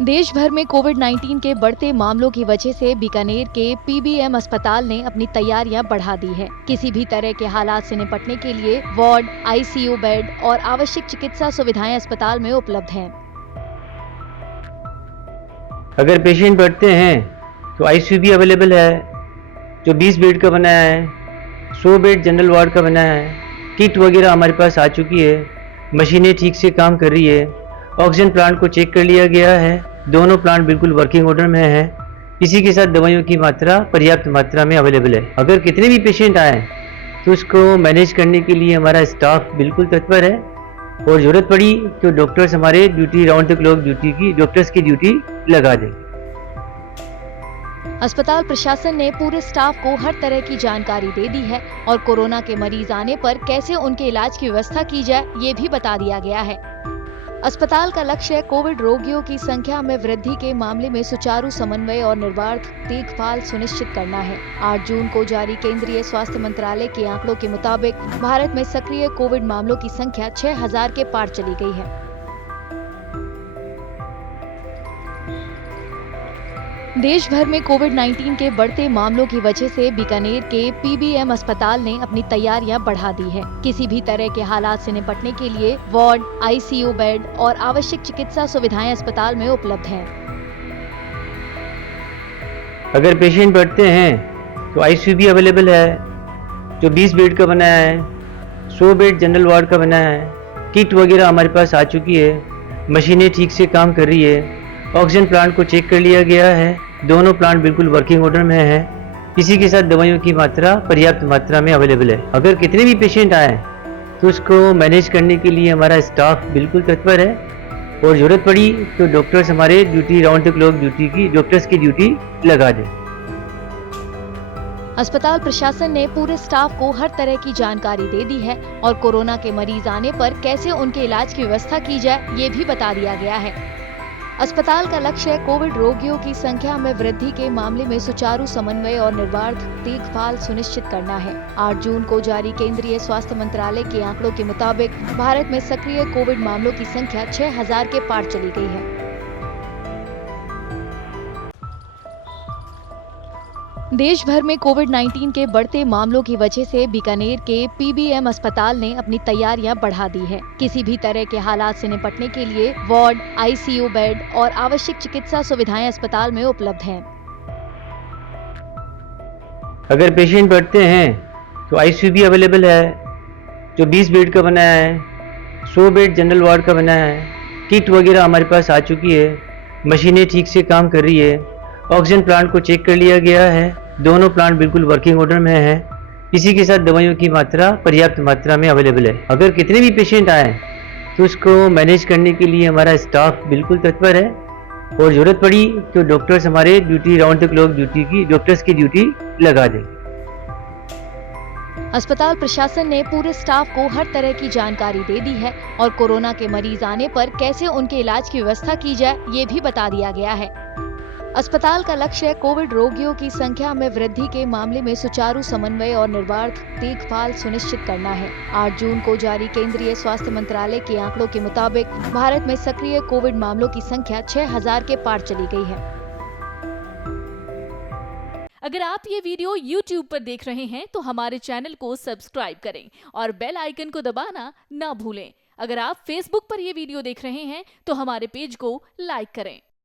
देश भर में कोविड-19 के बढ़ते मामलों की वजह से बीकानेर के पीबीएम अस्पताल ने अपनी तैयारियां बढ़ा दी है। किसी भी तरह के हालात से निपटने के लिए वार्ड, आईसीयू बेड और आवश्यक चिकित्सा सुविधाएं अस्पताल में उपलब्ध हैं। अगर पेशेंट बढ़ते हैं तो आईसीयू भी अवेलेबल है, जो 20 बेड का बनाया है, 100 बेड जनरल वार्ड का बनाया है। किट वगैरह हमारे पास आ चुकी है, मशीनें ठीक से काम कर रही है, ऑक्सीजन प्लांट को चेक कर लिया गया है, दोनों प्लांट बिल्कुल वर्किंग ऑर्डर में है। इसी के साथ दवाइयों की मात्रा पर्याप्त मात्रा में अवेलेबल है। अगर कितने भी पेशेंट आए तो उसको मैनेज करने के लिए हमारा स्टाफ बिल्कुल तत्पर है और ज़रूरत पड़ी तो डॉक्टर्स हमारे duty round the clock doctors की ड्यूटी लगा दें। अस्पताल प्रशासन ने पूरे स्टाफ को हर तरह की जानकारी दे दी है और कोरोना के मरीज आने पर कैसे उनके इलाज की व्यवस्था की जाए ये भी बता दिया गया है। अस्पताल का लक्ष्य कोविड रोगियों की संख्या में वृद्धि के मामले में सुचारू समन्वय और निर्बाध देखभाल सुनिश्चित करना है। 8 जून को जारी केंद्रीय स्वास्थ्य मंत्रालय के आंकड़ों के मुताबिक भारत में सक्रिय कोविड मामलों की संख्या 6000 के पार चली गई है। देश भर में कोविड-19 के बढ़ते मामलों की वजह से बीकानेर के पीबीएम अस्पताल ने अपनी तैयारियां बढ़ा दी है। किसी भी तरह के हालात से निपटने के लिए वार्ड, आईसीयू बेड और आवश्यक चिकित्सा सुविधाएं अस्पताल में उपलब्ध हैं। अगर पेशेंट बढ़ते हैं तो आईसीयू भी अवेलेबल है, जो 20 बेड का बनाया है, 100 बेड जनरल वार्ड का बनाया है। किट वगैरह हमारे पास आ चुकी है, मशीनें ठीक से काम कर रही है, ऑक्सीजन प्लांट को चेक कर लिया गया है, दोनों प्लांट बिल्कुल वर्किंग ऑर्डर में है। इसी के साथ दवाइयों की मात्रा पर्याप्त मात्रा में अवेलेबल है। अगर कितने भी पेशेंट आए तो उसको मैनेज करने के लिए हमारा स्टाफ बिल्कुल तत्पर है और ज़रूरत पड़ी तो डॉक्टर्स हमारे duty round the clock doctors की ड्यूटी लगा दें। अस्पताल प्रशासन ने पूरे स्टाफ को हर तरह की जानकारी दे दी है और कोरोना के मरीज आने पर कैसे उनके इलाज की व्यवस्था की जाए ये भी बता दिया गया है। अस्पताल का लक्ष्य कोविड रोगियों की संख्या में वृद्धि के मामले में सुचारू समन्वय और निर्बाध देखभाल सुनिश्चित करना है। 8 जून को जारी केंद्रीय स्वास्थ्य मंत्रालय के आंकड़ों के मुताबिक भारत में सक्रिय कोविड मामलों की संख्या 6000 के पार चली गई है। देश भर में कोविड-19 के बढ़ते मामलों की वजह से बीकानेर के पीबीएम अस्पताल ने अपनी तैयारियां बढ़ा दी है। किसी भी तरह के हालात से निपटने के लिए वार्ड, आईसीयू बेड और आवश्यक चिकित्सा सुविधाएं अस्पताल में उपलब्ध हैं। अगर पेशेंट बढ़ते हैं तो आईसीयू भी अवेलेबल है, जो 20 बेड का बनाया है, 100 बेड जनरल वार्ड का बनाया है। किट वगैरह हमारे पास आ चुकी है, मशीनें ठीक से काम कर रही है, ऑक्सीजन प्लांट को चेक कर लिया गया है, दोनों प्लांट बिल्कुल वर्किंग ऑर्डर में है। इसी के साथ दवाइयों की मात्रा पर्याप्त मात्रा में अवेलेबल है। अगर कितने भी पेशेंट आए तो उसको मैनेज करने के लिए हमारा स्टाफ बिल्कुल तत्पर है और ज़रूरत पड़ी तो डॉक्टर्स हमारे duty round the clock doctors की ड्यूटी लगा दें। अस्पताल प्रशासन ने पूरे स्टाफ को हर तरह की जानकारी दे दी है और कोरोना के मरीज आने पर कैसे उनके इलाज की व्यवस्था की जाए ये भी बता दिया गया है। अस्पताल का लक्ष्य कोविड रोगियों की संख्या में वृद्धि के मामले में सुचारू समन्वय और निर्बाध देखभाल सुनिश्चित करना है। 8 जून को जारी केंद्रीय स्वास्थ्य मंत्रालय के आंकड़ों के मुताबिक भारत में सक्रिय कोविड मामलों की संख्या 6000 के पार चली गई है। अगर आप ये वीडियो YouTube पर देख रहे हैं तो हमारे चैनल को सब्सक्राइब करें और बेल आइकन को दबाना ना भूलें। अगर आप Facebook पर ये वीडियो देख रहे हैं तो हमारे पेज को लाइक करें।